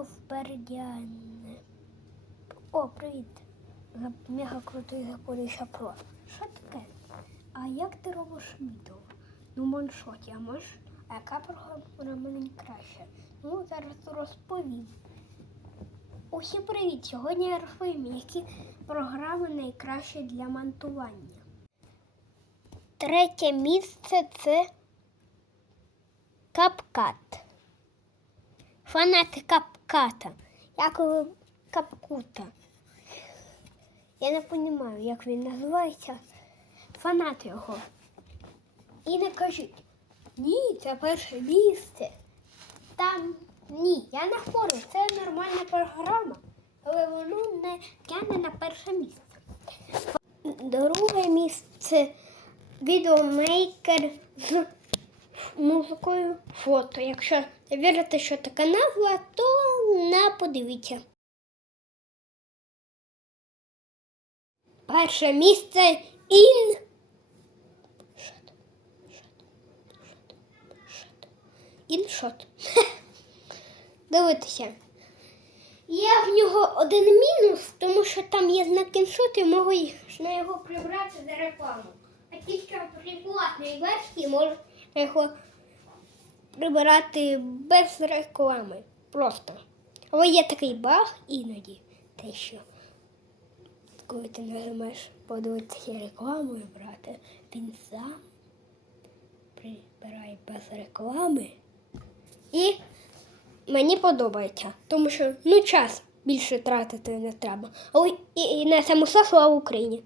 впереді Анни. О, привіт. Мега крутий Запоріжжя Про. Що таке? А як ти робиш відео? Ну, маншоті, а можеш? А яка програма найкраща? Ну, зараз розповім. Усім привіт! Сьогодні я розповім, які програми найкращі для монтування. Третє місце це капкат. Фанати капката. Як капкута. Я не розумію, як він називається. Фанат його. І не кажіть, ні, це перше місце. Там ні, я не хворий, це нормальна програма, але воно не тягне на перше місце. Друге місце відеомейкер з музикою фото. Якщо вірите, що така назва, то не подивіться. Перше місце ін. Шот. Шот. Шот. Шот. Іншот. Дивитися. Є в нього один мінус, тому що там є знак іншот і можна його прибрати за рекламу. А тільки при платній версії можна його прибирати без реклами. Просто. Але є такий баг іноді, те що коли ти нажимаєш подивитися рекламу і брати, він сам прибирає без реклами. І мені подобається, тому що ну час більше тратити не треба. Але і, і на саму слава Україні.